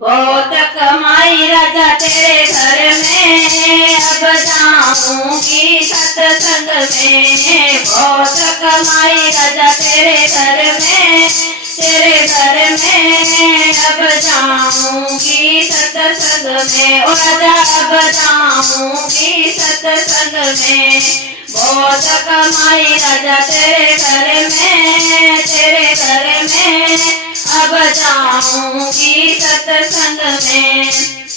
बहुत कमाई राजा तेरे घर में, अब जाऊंगी सत्संग में। बहुत कमाई राजा तेरे घर में, तेरे घर में अब जाऊंगी सत्संग में। ओ राजा अब जाऊंगी सत्संग में। बहुत कमाई राजा तेरे घर में, तेरे घर में अब जाऊंगी सत्संग में।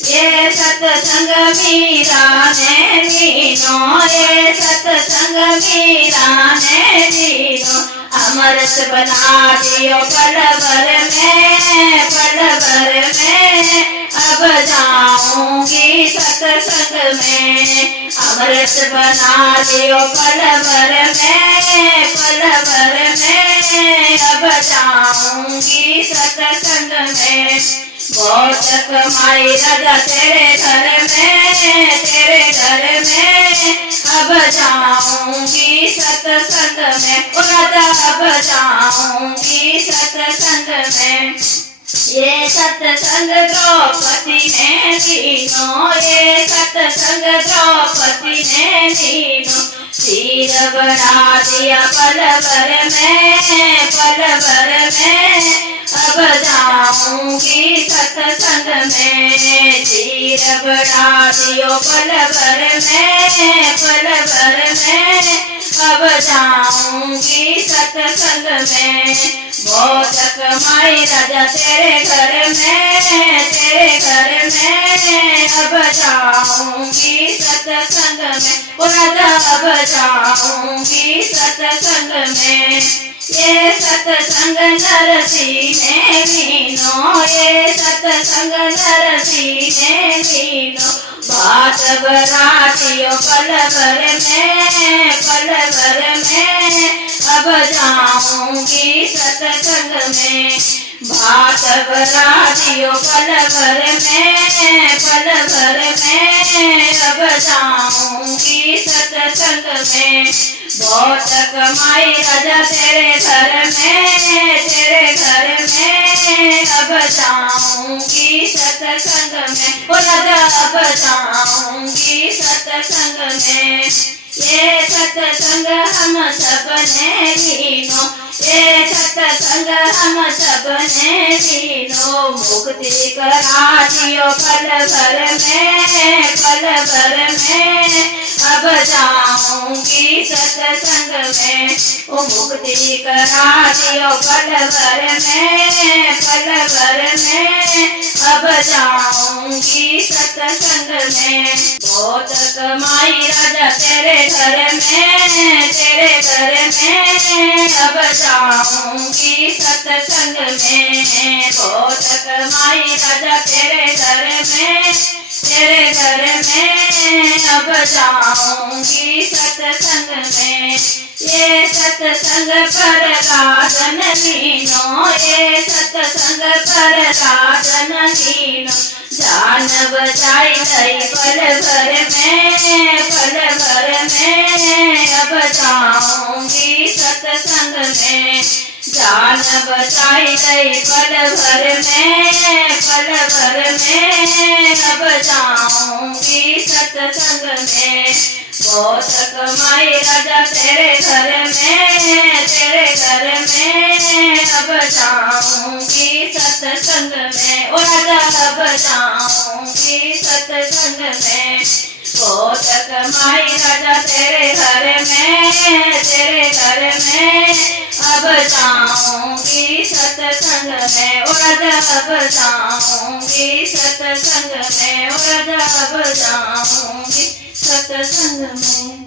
ये सत्संग मीरा ने दीनो, ये सत्संग मीरा ने दीनो। अमृत बना दियो पल भर में, पल भर में अब जाऊंगी सत्संग में। अमृत बना दियो पल भर में, पल भर में अब जाऊंगी सत्संग में। बहुत कमाई राजा तेरे घर में, तेरे घर में अब जाऊंगी सत्संग में। ओ राजा अब जाऊंगी सत्संग में। ये सत्संग द्रौपदी ने दीनो, ये सत्संग द्रौपदी ने दीनो। सिर बढ़ा दिया पल भर में, पल भर में अब जाऊंगी सत्संग में। सिर बढ़ा दियो पल भर में, पल भर में अब जाऊंगी सत्संग में। बहुत कमाई राजा तेरे घर में, तेरे घर में अब जाऊंगी सत्संग में। ओ राजा अब जाऊंगी सत्संग में। ये सत्संग नरसी ने दीनो, ये सत्संग नरसी ने दीनो। बात बरा दियो पल भर में, पल भर में अब जाऊंगी सत्संग में। बात बरा दियो पल भर में, पल भर में अब जाऊंगी सत्संग में। बहुत कमाई राजा तेरे घर में, तेरे घर में अब जाऊंगी सत्संग में। ओ राजा अब जाऊंगी सत्संग में। ये सत्संग हम सब ने दीनो, ये सत्संग हम सब ने दीनो। मुक्ति करा दियो पल भर में, पल भर में अब जाऊंगी सत्संग में। ओ मुक्ति करा दियो पल भर में, पल भर में अब जाऊंगी सत्संग में। बहुत कमाई राजा तेरे घर में, तेरे घर में अब जाऊंगी सत्संग में। बहुत कमाई राजा तेरे घर में, तेरे घर में अब जाऊंगी सत्संग में। ये सत्संग पर राजन दीनो, ये सत्संग पर राजन दीनो। जान बचाई गई पल भर में, पल भर में अब जाऊंगी सत्संग में। जान बचाई गई पल भर में, पल भर में अब जाऊंगी सत्संग में। बहुत कमाई राजा तेरे घर में, तेरे घर में अब जाऊंगी सत्संग में। ओ राजा अब जाऊंगी सत्संग में। बहुत कमाई राजा तेरे घर में, तेरे घर में अब जाऊंगी सत्संग में। ओ राजा अब जाऊंगी सत्संग में। ओ राजा अब जाऊंगी सत्संग में।